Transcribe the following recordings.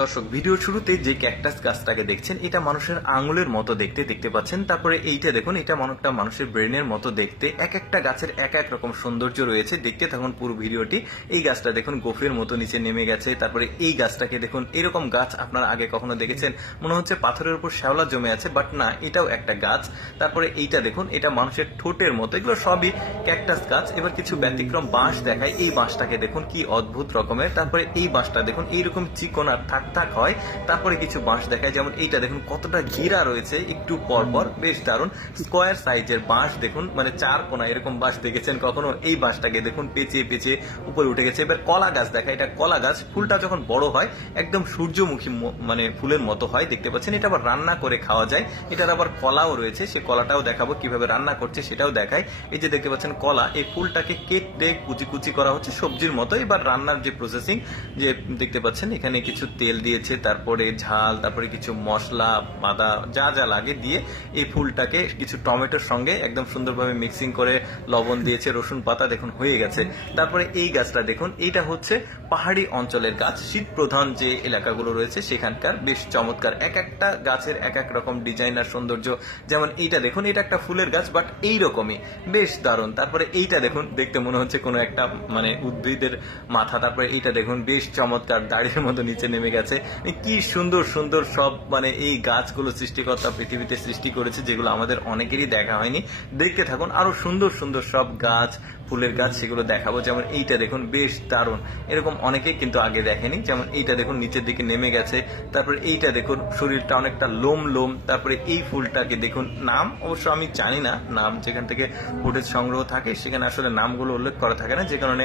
দর্শক, ভিডিওর শুরুতে যে ক্যাকটাস গাছটাকে দেখছেন এটা মানুষের আঙুলের মতো দেখতে পাচ্ছেন। তারপরে এইটা দেখুন, এটা একটা মানুষের ব্রেনের মতো দেখতে। এক একটা গাছের এক এক রকম সৌন্দর্য রয়েছে। দেখতে থাকুন পুরো ভিডিওটি। এই গাছটা দেখুন গোফের মতো নিচে নেমে গেছে। তারপরে এই গাছটাকে দেখুন, এরকম গাছ আপনারা আগে কখনো দেখেছেন? মনে হচ্ছে পাথরের উপর শ্যাওলা জমে আছে, বাট না, এটাও একটা গাছ। তারপরে এইটা দেখুন, এটা মানুষের ঠোঁটের মতো। এগুলো সবই ক্যাকটাস গাছ। এবার কিছু ব্যতিক্রম বাঁশ দেখায়। এই বাঁশটাকে দেখুন কি অদ্ভুত রকমের। তারপরে এই বাঁশটা দেখুন এইরকম চিকন আর থাক হয়। তারপরে কিছু বাঁশ দেখায়, যেমন এইটা দেখুন কতটা ঘিরা রয়েছে একটু পরপর, বেশ দারুণ। স্কোয়ার সাইজের বাঁশ দেখুন, মানে চার কোনা এরকম বাঁশ দেখেছেন কখনো? এই বাঁশটাকে দেখুন পেঁচিয়ে পেঁচিয়ে উপরে উঠে গেছে। এবার কলা গাছ দেখায়। এটা কলা গাছ, ফুলটা যখন বড় হয় একদম সূর্যমুখী মানে ফুলের মতো হয়, দেখতে পাচ্ছেন। এটা আবার রান্না করে খাওয়া যায়। এটার আবার কলাও রয়েছে, সে কলাটাও দেখাবো কিভাবে রান্না করছে সেটাও দেখায়। এই যে দেখতে পাচ্ছেন কলা, এই ফুলটাকে কেটে কুচি কুচি করা হচ্ছে সবজির মতো। এবার রান্নার যে প্রসেসিং, যে দেখতে পাচ্ছেন এখানে কিছু তেল দিয়েছে, তারপরে ঝাল, তারপরে কিছু মশলা বাদা যা যা লাগে দিয়ে এই ফুলটাকে কিছু টমেটোর সঙ্গে একদম সুন্দরভাবে মিক্সিং করে লবণ দিয়েছে, রসুন পাতা দেখুন হয়ে গেছে। তারপরে এই গাছটা দেখুন, এইটা হচ্ছে পাহাড়ি অঞ্চলের গাছ, শীত প্রধান যে এলাকাগুলো রয়েছে সেখানকার। বেশ চমৎকার, এক একটা গাছের এক এক রকম ডিজাইন আর সৌন্দর্য। যেমন এইটা দেখুন, এটা একটা ফুলের গাছ, বাট এইরকমই বেশ দারুণ। তারপরে এইটা দেখুন, দেখতে মনে হচ্ছে কোনো একটা মানে উদ্ভিদের মাথা। তারপরে এইটা দেখুন বেশ চমৎকার, দাড়ির মতো নিচে নেমে গেছে। কি সুন্দর সুন্দর সব মানে এই গাছগুলো সৃষ্টিকর্তা পৃথিবীতে সৃষ্টি করেছে, যেগুলো আমাদের অনেকেরই দেখা হয়নি। দেখতে থাকুন, আরো সুন্দর সুন্দর সব গাছ, ফুলের গাছ, সেগুলো দেখাবো। যেমন এইটা দেখুন বেশ দারুণ, এরকম অনেকেই কিন্তু আগে দেখেনি। যেমন এইটা দেখুন নিচের দিকে নেমে গেছে। তারপরে এইটা দেখুন শরীরটা অনেকটা লোম লোম। তারপরে এই ফুলটাকে দেখুন, নাম অবশ্য আমি জানি না, নাম যেখান থেকে ফুটেজ সংগ্রহ থাকে সেখানে আসলে নামগুলো উল্লেখ করা থাকে না, যে কারণে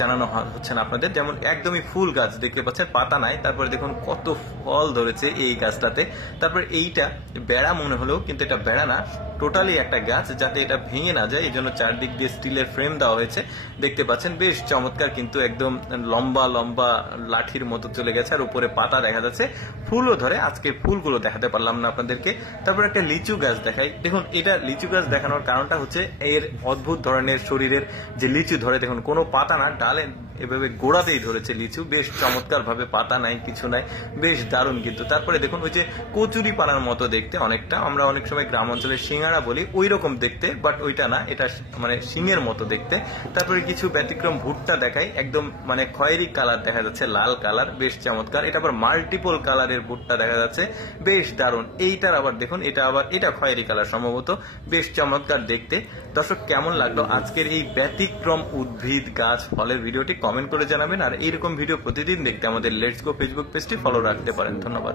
জানানো হচ্ছে না আপনাদের। যেমন একদমই ফুল গাছ, দেখতে পাচ্ছেন পাতা নাই। তারপরে দেখুন কত ফল ধরেছে এই গাছটাতে। তারপর এইটা বেড়া মনে হলেও কিন্তু এটা বেড়া না, টোটালি একটা গাছ, যাতে এটা ভেঙে না যায় এই জন্য চারদিক দিয়ে স্টিলের ফ্রেম দেওয়া হয়েছে। দেখতে পাচ্ছেন বেশ চমৎকার, কিন্তু একদম লম্বা লম্বা লাঠির মতো চলে গেছে। আর উপরে পাতা দেখা যাচ্ছে, ফুলও ধরে। আজকে ফুলগুলো দেখাতে পারলাম না আপনাদেরকে। তারপর একটা লিচু গাছ দেখাই। দেখুন এটা লিচু গাছ দেখানোর কারণটা হচ্ছে এর অদ্ভুত ধরনের শরীরের যে লিচু ধরে, দেখুন কোনো পাতা না, ডালে এভাবে গোড়াতেই ধরেছে লিচু। বেশ চমৎকার ভাবে, পাতা নাই কিছু নাই, বেশ দারুণ কিন্তু। তারপরে দেখুন ওই যে কচুরি পানার মতো দেখতে অনেকটা, আমরা অনেক সময় গ্রাম অঞ্চলে সিঙ্গারা বলি, ওই রকম দেখতে, বাট ওইটা না, এটা মানে শিঙের মতো দেখতে। তারপরে কিছু ব্যতিক্রম ভুট্টা দেখাই, একদম মানে খয়েরি কালার দেখা যাচ্ছে, লাল কালার, বেশ চমৎকার। এটা আবার মাল্টিপল কালারের ভুট্টা দেখা যাচ্ছে, বেশ দারুণ। এইটার আবার দেখুন, এটা খয়েরি কালার সম্ভবত, বেশ চমৎকার দেখতে। দর্শক, কেমন লাগলো আজকের এই ব্যতিক্রম উদ্ভিদ গাছ ফলের ভিডিওটি? কমেন্ট করে জানাবেন। আর এইরকম ভিডিও প্রতিদিন দেখতে আমাদের লেটস গো ফেসবুক পেজটি ফলো রাখতে পারেন। ধন্যবাদ।